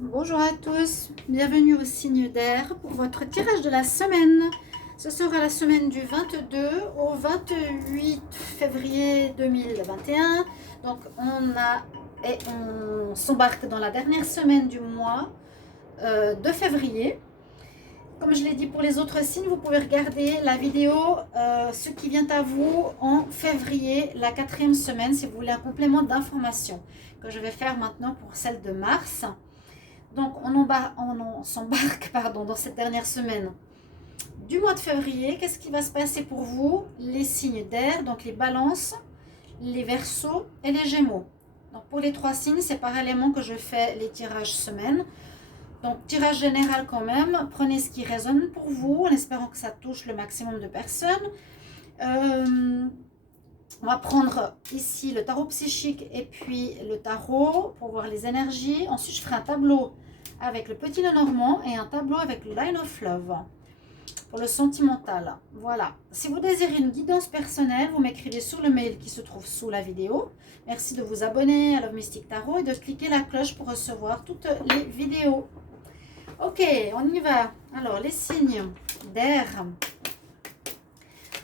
Bonjour à tous, bienvenue au signe d'air pour votre tirage de la semaine. Ce sera la semaine du 22 au 28 février 2021. Donc on s'embarque dans la dernière semaine du mois de février. Comme je l'ai dit pour les autres signes, vous pouvez regarder la vidéo ce qui vient à vous en février, la 4e semaine, si vous voulez un complément d'information que je vais faire maintenant pour celle de mars. Donc, on s'embarque dans cette dernière semaine du mois de février. Qu'est-ce qui va se passer pour vous? Les signes d'air, donc les balances, les verseaux et les gémeaux. Donc, pour les 3 signes, c'est parallèlement que je fais les tirages semaine. Donc, tirage général quand même. Prenez ce qui résonne pour vous, en espérant que ça touche le maximum de personnes. On va prendre ici le tarot psychique et puis le tarot pour voir les énergies. Ensuite, je ferai un tableau avec le petit Lenormand et un tableau avec le Line of Love pour le sentimental. Voilà. Si vous désirez une guidance personnelle, vous m'écrivez sur le mail qui se trouve sous la vidéo. Merci de vous abonner à Love Mystic Tarot et de cliquer la cloche pour recevoir toutes les vidéos. Ok, on y va. Alors, les signes d'air.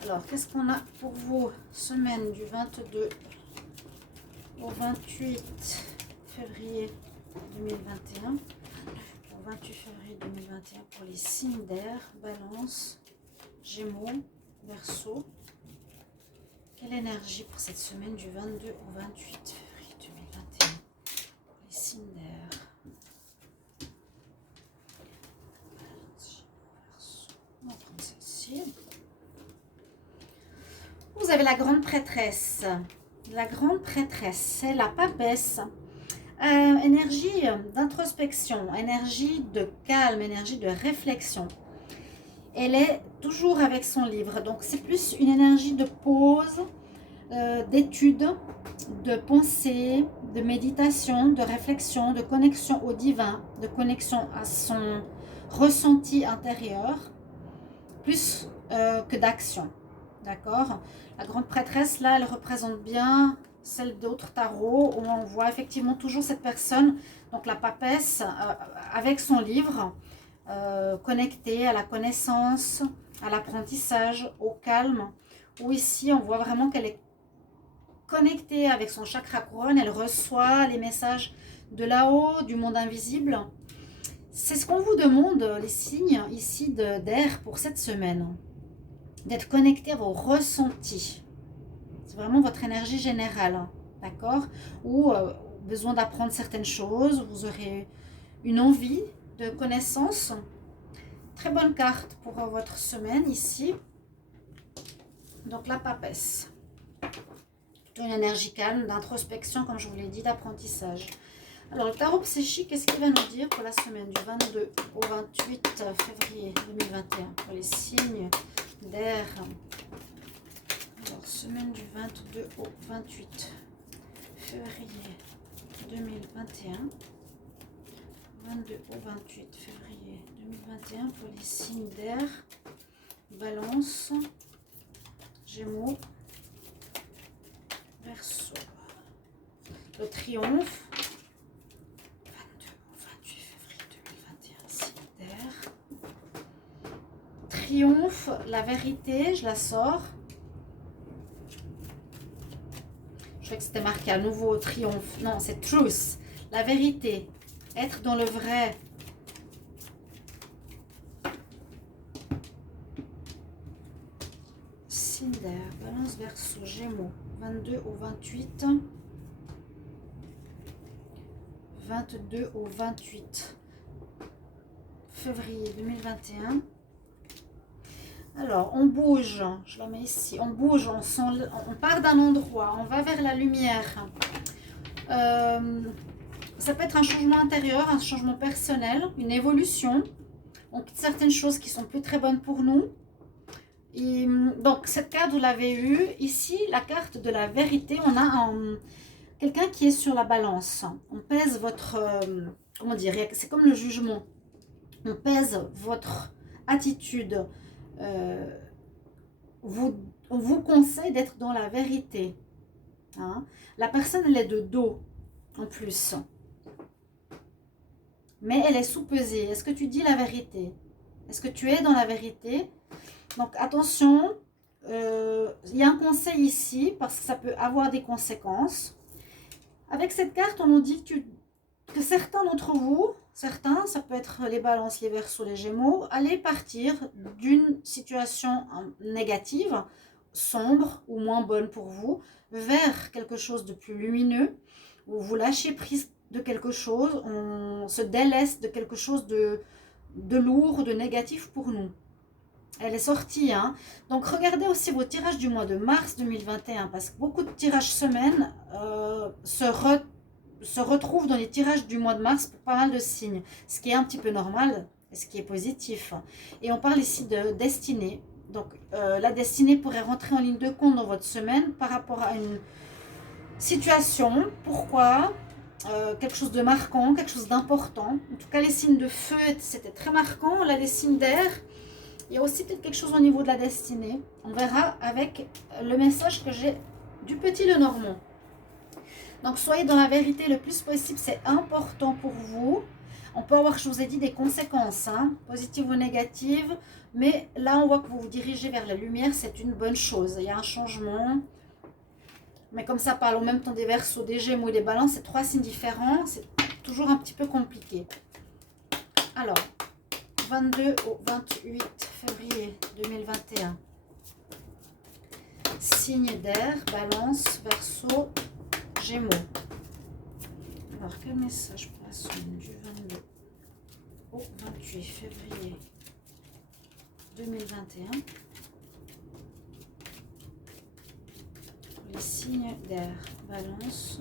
Alors, qu'est-ce qu'on a pour vous? Semaine du 22 au 28 février 2021. Au 28 février 2021 pour les signes d'air, Balance, Gémeaux, Verseau. Quelle énergie pour cette semaine du 22 au 28 février 2021 pour les signes d'air? Balance, Gémeaux, Verseau. On va prendre celle-ci. Vous avez la grande prêtresse. La grande prêtresse, c'est la papesse. Énergie d'introspection, énergie de calme, énergie de réflexion. Elle est toujours avec son livre. Donc, c'est plus une énergie de pause, d'étude, de pensée, de méditation, de réflexion, de connexion au divin, de connexion à son ressenti intérieur, plus que d'action. D'accord? La grande prêtresse, là, elle représente bien celle d'autres tarots où on voit effectivement toujours cette personne, donc la papesse, avec son livre, connectée à la connaissance, à l'apprentissage, au calme, où ici on voit vraiment qu'elle est connectée avec son chakra couronne, elle reçoit les messages de là-haut, du monde invisible. C'est ce qu'on vous demande, les signes ici d'air pour cette semaine. D'être connecté à vos ressentis. C'est vraiment votre énergie générale, d'accord? Ou besoin d'apprendre certaines choses, vous aurez une envie de connaissance. Très bonne carte pour votre semaine ici. Donc la papesse. Plutôt une énergie calme, d'introspection, comme je vous l'ai dit, d'apprentissage. Alors, le tarot psychique, qu'est-ce qu'il va nous dire pour la semaine du 22 au 28 février 2021 pour les signes d'air? Alors, semaine du 22 au 28 février 2021. 22 au 28 février 2021 pour les signes d'air. Balance, Gémeaux, Verseau. Le triomphe. 22 au 28 février 2021, signe d'air. Triomphe, la vérité, je la sors. Je crois que c'était marqué à nouveau triomphe. Non, c'est truth, la vérité. Être dans le vrai. Signe d'air, Balance, Verseau, Gémeaux. 22 au 28. 22 au 28 février 2021. Alors, on bouge, je la mets ici, on bouge, on part d'un endroit, on va vers la lumière. Ça peut être un changement intérieur, un changement personnel, une évolution. On quitte certaines choses qui sont plus très bonnes pour nous. Et donc, cette carte, vous l'avez eue. Ici, la carte de la vérité, on a quelqu'un qui est sur la balance. On pèse votre... comment dire? C'est comme le jugement. On pèse votre attitude. On vous conseille d'être dans la vérité. Hein? La personne, elle est de dos, en plus. mais elle est sous-pesée. Est-ce que tu dis la vérité? Est-ce que tu es dans la vérité? Donc attention, il y a un conseil ici parce que ça peut avoir des conséquences. Avec cette carte, on nous dit que certains d'entre vous, certains, ça peut être les balances, les verseaux, les gémeaux, allez partir d'une situation négative, sombre ou moins bonne pour vous, vers quelque chose de plus lumineux, où vous lâchez prise de quelque chose, on se déleste de quelque chose de lourd, de négatif pour nous. Elle est sortie, hein. Donc regardez aussi vos tirages du mois de mars 2021, parce que beaucoup de tirages semaines se retrouvent dans les tirages du mois de mars pour pas mal de signes, ce qui est un petit peu normal et ce qui est positif. Et on parle ici de destinée. Donc la destinée pourrait rentrer en ligne de compte dans votre semaine par rapport à une situation. Pourquoi quelque chose de marquant, quelque chose d'important. En tout cas, les signes de feu, c'était très marquant. Là, les signes d'air, il y a aussi peut-être quelque chose au niveau de la destinée. On verra avec le message que j'ai du Petit Lenormand. Donc, soyez dans la vérité le plus possible. C'est important pour vous. On peut avoir, je vous ai dit, des conséquences, hein, positives ou négatives. Mais là, on voit que vous vous dirigez vers la lumière. C'est une bonne chose. Il y a un changement. Mais comme ça parle en même temps des Verseaux, des Gémeaux et des Balances, c'est 3 signes différents. C'est toujours un petit peu compliqué. Alors, 22 au 28 février 2021. Signe d'air, Balance, Verseau, Gémeaux. Alors, quel message pour la semaine du 22 au 28 février 2021 ? Les signes d'air, Balance,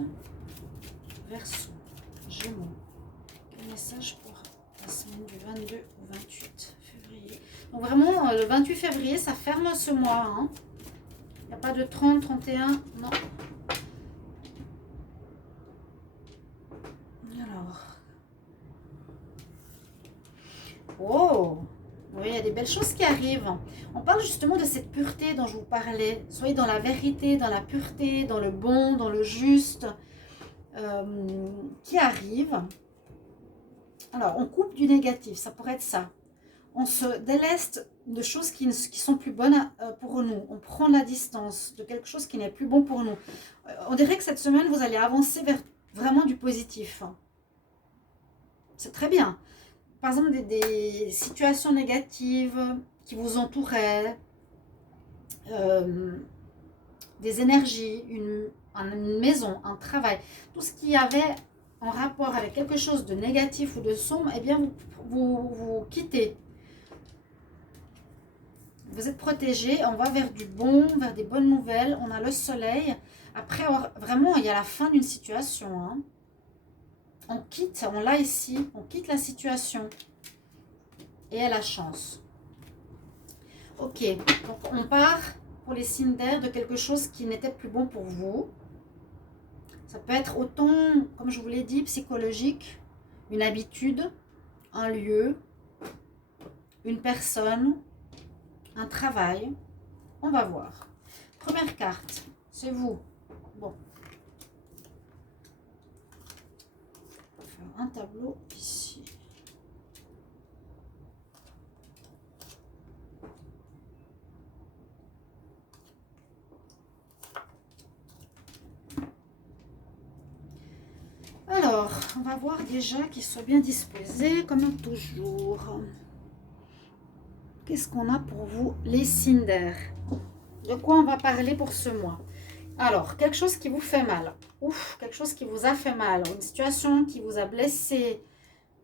Verseau, Gémeaux. Quel message pour la semaine du 22 au 28 février? Donc vraiment, le 28 février, ça ferme ce mois. Hein. Il n'y a pas de 30, 31, non. Alors. Oh! Oui, il y a des belles choses qui arrivent. On parle justement de cette pureté dont je vous parlais. Soyez dans la vérité, dans la pureté, dans le bon, dans le juste qui arrive. Alors, on coupe du négatif, ça pourrait être ça. On se déleste de choses qui sont plus bonnes pour nous. On prend la distance de quelque chose qui n'est plus bon pour nous. On dirait que cette semaine, vous allez avancer vers vraiment du positif. C'est très bien. Par exemple, des situations négatives qui vous entouraient, des énergies, une maison, un travail, tout ce qui avait en rapport avec quelque chose de négatif ou de sombre, eh bien, vous quittez. Vous êtes protégé, on va vers du bon, vers des bonnes nouvelles, on a le soleil. Après, vraiment, il y a la fin d'une situation, hein. On quitte, on l'a ici, on quitte la situation et elle a chance. Ok, donc on part pour les signes d'air de quelque chose qui n'était plus bon pour vous. Ça peut être autant, comme je vous l'ai dit, psychologique, une habitude, un lieu, une personne, un travail. On va voir. Première carte, c'est vous. Bon. Un tableau ici. Alors, on va voir déjà qu'ils soient bien disposés, comme toujours. Qu'est-ce qu'on a pour vous, les signes d'air? De quoi on va parler pour ce mois? Alors, quelque chose qui vous fait mal. Ouf, quelque chose qui vous a fait mal. Une situation qui vous a blessé.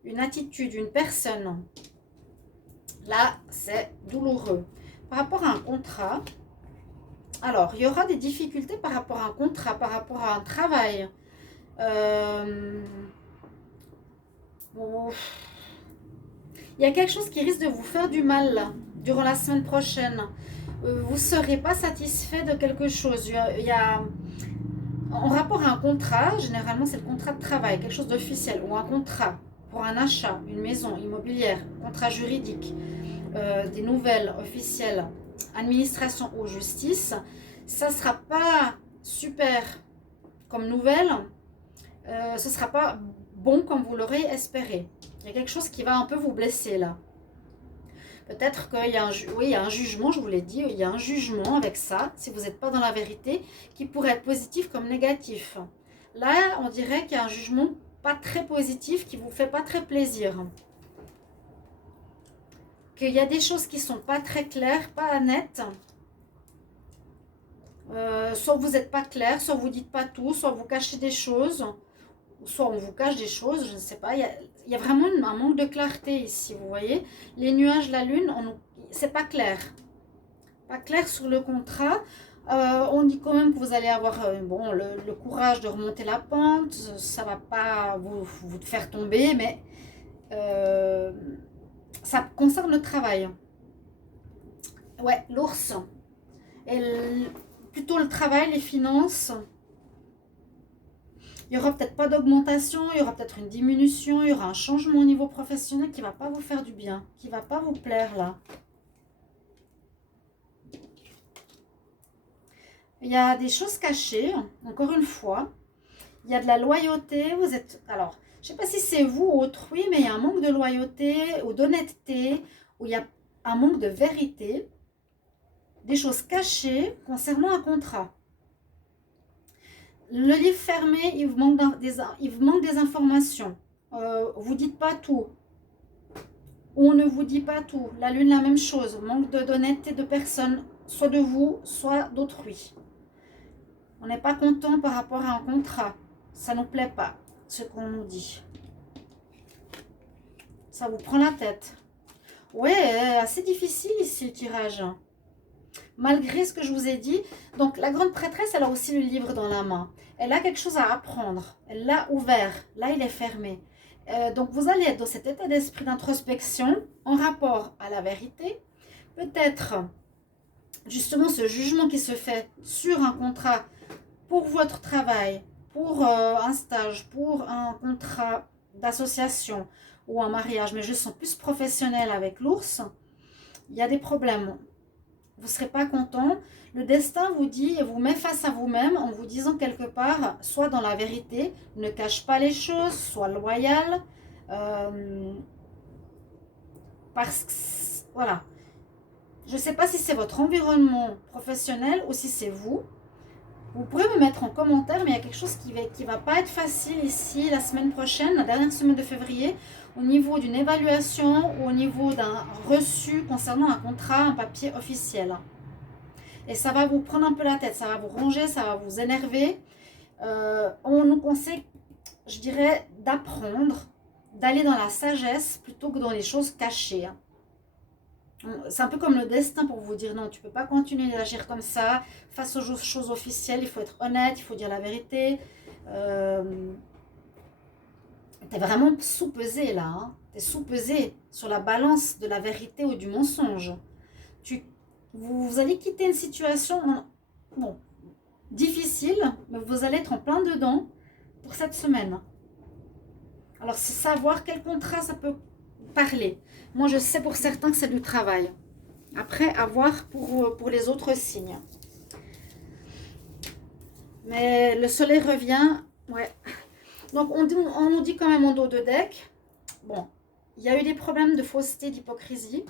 Une attitude, une personne. Là, c'est douloureux. Par rapport à un contrat, alors, il y aura des difficultés par rapport à un contrat, par rapport à un travail. Il y a quelque chose qui risque de vous faire du mal là, durant la semaine prochaine. Vous ne serez pas satisfait de quelque chose. Il y a, en rapport à un contrat, généralement c'est le contrat de travail, quelque chose d'officiel, ou un contrat pour un achat, une maison immobilière, contrat juridique, des nouvelles officielles, administration ou justice. Ça ne sera pas super comme nouvelle, ce ne sera pas bon comme vous l'aurez espéré. Il y a quelque chose qui va un peu vous blesser là. Peut-être qu'il y a oui, il y a un jugement, je vous l'ai dit, il y a un jugement avec ça, si vous n'êtes pas dans la vérité, qui pourrait être positif comme négatif. Là, on dirait qu'il y a un jugement pas très positif, qui vous fait pas très plaisir. Qu'il y a des choses qui sont pas très claires, pas nettes. Soit vous n'êtes pas clair, soit vous dites pas tout, soit vous cachez des choses, soit on vous cache des choses, je ne sais pas. Il y a vraiment un manque de clarté ici, vous voyez. Les nuages, la lune, c'est pas clair. Pas clair sur le contrat. On dit quand même que vous allez avoir bon, le courage de remonter la pente. Ça va pas vous faire tomber, mais ça concerne le travail. Ouais, l'ours. Et plutôt le travail, les finances. Il n'y aura peut-être pas d'augmentation, il y aura peut-être une diminution, il y aura un changement au niveau professionnel qui ne va pas vous faire du bien, qui ne va pas vous plaire là. Il y a des choses cachées, encore une fois. Il y a de la loyauté, vous êtes... Alors, je ne sais pas si c'est vous ou autrui, mais il y a un manque de loyauté ou d'honnêteté, ou il y a un manque de vérité, des choses cachées concernant un contrat. Le livre fermé, il vous manque des informations. Vous ne dites pas tout. On ne vous dit pas tout. La lune, la même chose. Manque d'honnêteté de personne, soit de vous, soit d'autrui. On n'est pas content par rapport à un contrat. Ça ne nous plaît pas, ce qu'on nous dit. Ça vous prend la tête. Ouais, assez difficile ici le tirage. Malgré ce que je vous ai dit. Donc la grande prêtresse, elle a aussi le livre dans la main. Elle a quelque chose à apprendre. Elle l'a ouvert. Là, il est fermé. Donc vous allez être dans cet état d'esprit d'introspection en rapport à la vérité. Peut-être justement ce jugement qui se fait sur un contrat pour votre travail, pour un stage, pour un contrat d'association ou un mariage, mais je sens plus professionnel avec l'ours. Il y a des problèmes. Vous ne serez pas content. Le destin vous dit et vous met face à vous-même en vous disant quelque part, sois dans la vérité, ne cache pas les choses, sois loyal. Parce que, voilà. Je ne sais pas si c'est votre environnement professionnel ou si c'est vous. Vous pourrez me mettre en commentaire, mais il y a quelque chose qui va pas être facile ici la semaine prochaine, la dernière semaine de février, au niveau d'une évaluation ou au niveau d'un reçu concernant un contrat, un papier officiel. Et ça va vous prendre un peu la tête, ça va vous ronger, ça va vous énerver. On nous conseille, je dirais, d'apprendre, d'aller dans la sagesse plutôt que dans les choses cachées. C'est un peu comme le destin pour vous dire non, tu ne peux pas continuer d'agir comme ça. Face aux choses officielles, il faut être honnête, il faut dire la vérité. Tu es vraiment sous-pesé là. Hein. Tu es sous-pesé sur la balance de la vérité ou du mensonge. Vous allez quitter une situation bon, difficile, mais vous allez être en plein dedans pour cette semaine. Alors, c'est savoir quel contrat ça peut parler. Moi, je sais pour certains que c'est du travail. Après, à voir pour les autres signes. Mais le soleil revient. Ouais. Donc, on nous dit quand même en dos de deck. Bon, il y a eu des problèmes de fausseté, d'hypocrisie.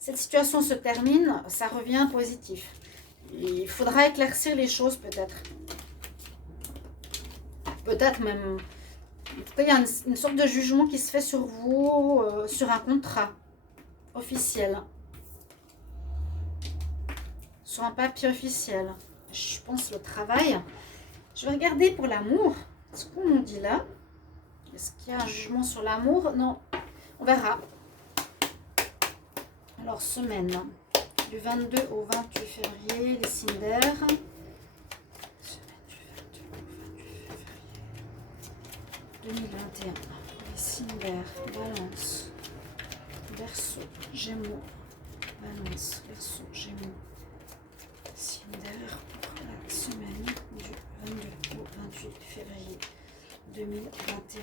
Cette situation se termine, ça revient positif. Il faudra éclaircir les choses peut-être. Peut-être même... En tout cas, il y a une sorte de jugement qui se fait sur vous, sur un contrat officiel. Sur un papier officiel. Je pense le travail. Je vais regarder pour l'amour. Ce qu'on nous dit là. Est-ce qu'il y a un jugement sur l'amour? Non. On verra. Alors, semaine. Du 22 au 28 février, les signes d'air. Semaine du 22 au 28 février 2021. Les signes d'air. Balance. Verseau. Gémeaux. Balance. Verseau. Gémeaux. Signe d'air pour la semaine du 22 au 28 février 2021.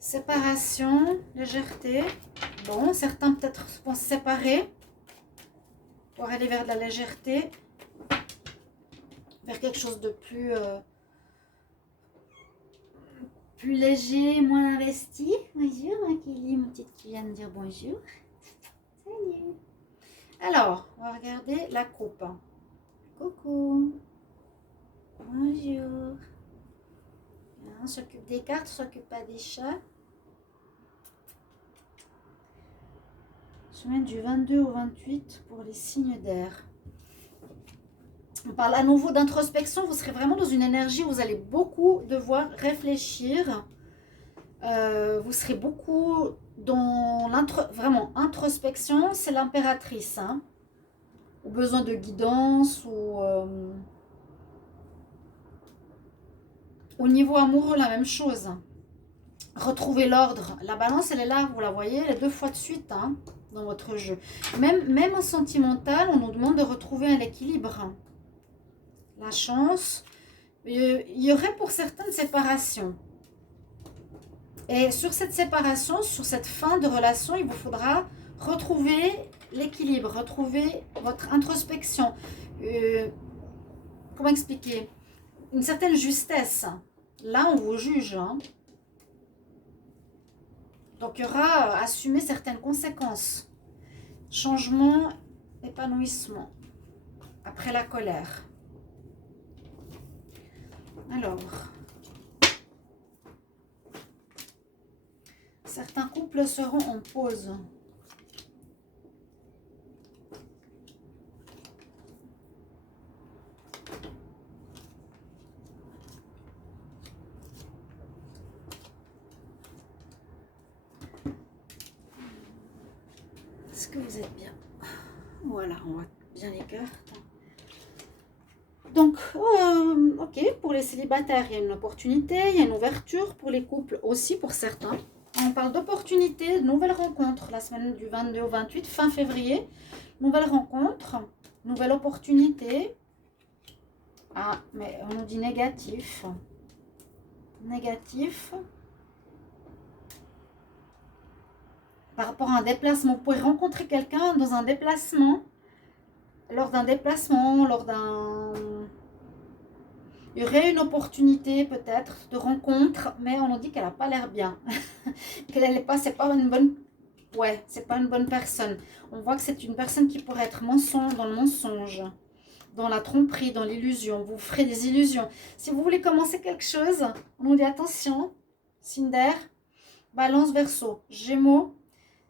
Séparation, légèreté. Bon, certains peut-être vont se séparer pour aller vers de la légèreté. Faire quelque chose de plus léger, moins investi. Bonjour, Akili, mon petit qui vient de dire bonjour. Salut. Alors, on va regarder la coupe. Coucou. Bonjour. On s'occupe des cartes, on s'occupe pas des chats. Semaine du 22 au 28 pour les signes d'air. On parle à nouveau d'introspection. Vous serez vraiment dans une énergie où vous allez beaucoup devoir réfléchir. Vous serez beaucoup dans vraiment introspection. C'est l'impératrice. Hein, au besoin de guidance ou au niveau amoureux, la même chose. Retrouver l'ordre. La balance, elle est là, vous la voyez, elle est 2 fois de suite hein, dans votre jeu. Même en sentimental, on nous demande de retrouver un équilibre. La chance. Il y aurait pour certaines séparations. Et sur cette séparation, sur cette fin de relation, il vous faudra retrouver l'équilibre, retrouver votre introspection. Comment expliquer? Une certaine justesse. Là, on vous juge. Hein. Donc, il y aura à assumer certaines conséquences. Changement, épanouissement. Après la colère. Alors, certains couples seront en pause. Est-ce que vous êtes bien? Voilà, on voit bien les cartes. Donc, ok, pour les célibataires, il y a une opportunité, il y a une ouverture. Pour les couples aussi, pour certains. On parle d'opportunité, de nouvelles rencontres. La semaine du 22 au 28, fin février. Nouvelle rencontre, nouvelle opportunité. Ah, mais on nous dit négatif. Négatif. Par rapport à un déplacement, vous pouvez rencontrer quelqu'un dans un déplacement. Lors d'un déplacement, il y aurait une opportunité peut-être de rencontre, mais on nous dit qu'elle n'a pas l'air bien. Qu'elle n'est pas, c'est pas une bonne... Ouais, c'est pas une bonne personne. On voit que c'est une personne qui pourrait être dans le mensonge, dans la tromperie, dans l'illusion. Vous ferez des illusions. Si vous voulez commencer quelque chose, on nous dit attention, signe d'air, balance, verseau, gémeaux.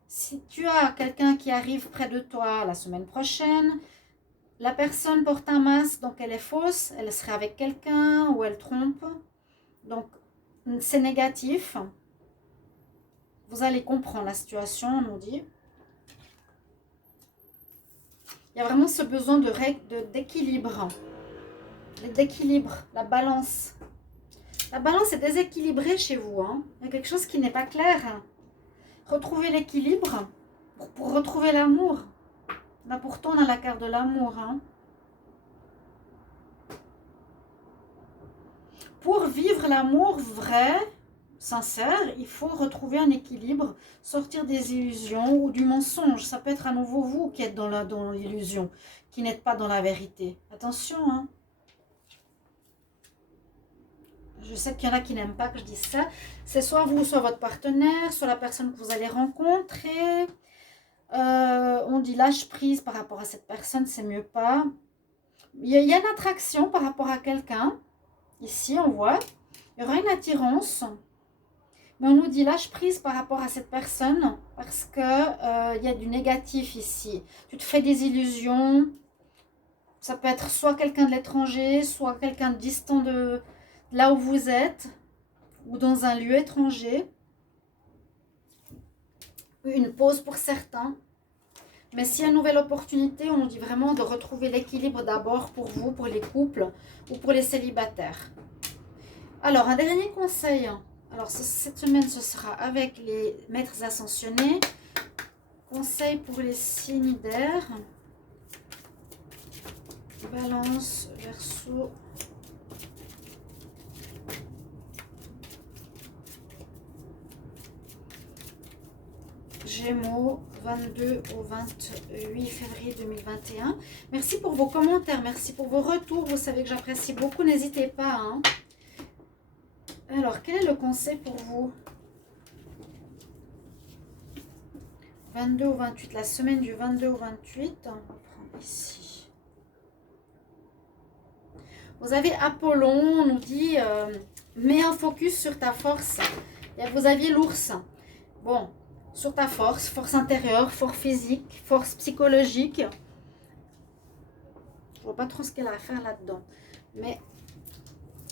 Si tu as quelqu'un qui arrive près de toi la semaine prochaine, la personne porte un masque, donc elle est fausse, elle serait avec quelqu'un ou elle trompe. Donc, c'est négatif. Vous allez comprendre la situation, on nous dit. Il y a vraiment ce besoin d'équilibre. D'équilibre, la balance. La balance est déséquilibrée chez vous. Hein. Il y a quelque chose qui n'est pas clair. Retrouver l'équilibre pour retrouver l'amour. Là, pourtant, on a la carte de l'amour. Hein. Pour vivre l'amour vrai, sincère, il faut retrouver un équilibre, sortir des illusions ou du mensonge. Ça peut être à nouveau vous qui êtes dans l'illusion, qui n'êtes pas dans la vérité. Attention, hein. Je sais qu'il y en a qui n'aiment pas que je dise ça. C'est soit vous, soit votre partenaire, soit la personne que vous allez rencontrer. On dit lâche prise par rapport à cette personne, c'est mieux pas. Il y a une attraction par rapport à quelqu'un. Ici, on voit. Il y aura une attirance. Mais on nous dit lâche prise par rapport à cette personne parce que y a du négatif ici. Tu te fais des illusions. Ça peut être soit quelqu'un de l'étranger, soit quelqu'un de distant de là où vous êtes ou dans un lieu étranger. Une pause pour certains. Mais s'il y a une nouvelle opportunité, on nous dit vraiment de retrouver l'équilibre d'abord pour vous, pour les couples ou pour les célibataires. Alors, un dernier conseil. Alors, cette semaine, ce sera avec les maîtres ascensionnés. Conseil pour les signes d'air. Balance, Verseau. Gémeaux, 22 au 28 février 2021. Merci pour vos commentaires, merci pour vos retours. Vous savez que j'apprécie beaucoup, n'hésitez pas. Hein. Alors, quel est le conseil pour vous? 22 au 28, la semaine du 22 au 28. On va prendre ici. Vous avez Apollon, on nous dit, mets un focus sur ta force. Et vous aviez l'ours. Bon, sur ta force, force intérieure, force physique, force psychologique. Je vois pas trop ce qu'elle a à faire là-dedans. Mais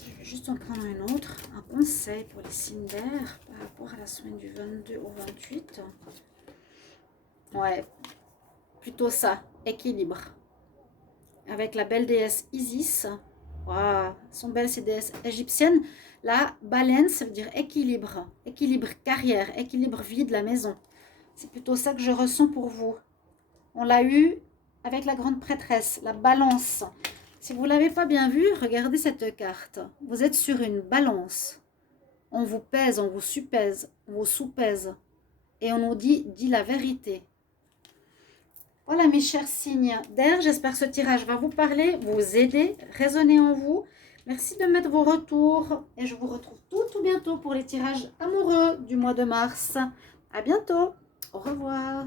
je vais juste en prendre une autre. Un conseil pour les signes d'air par rapport à la semaine du 22 au 28. Ouais, plutôt ça, équilibre. Avec la belle déesse Isis. Wow, sont belles ces déesses égyptiennes. La baleine, ça veut dire équilibre. Équilibre carrière, équilibre vie de la maison. C'est plutôt ça que je ressens pour vous. On l'a eu avec la grande prêtresse, la balance. Si vous ne l'avez pas bien vu, regardez cette carte. Vous êtes sur une balance. On vous pèse, on vous suppèse, on vous sous-pèse. Et on nous dit, dis la vérité. Voilà mes chers signes d'air, j'espère que ce tirage va vous parler, vous aider, résonner en vous. Merci de mettre vos retours et je vous retrouve tout bientôt pour les tirages amoureux du mois de mars. À bientôt, au revoir.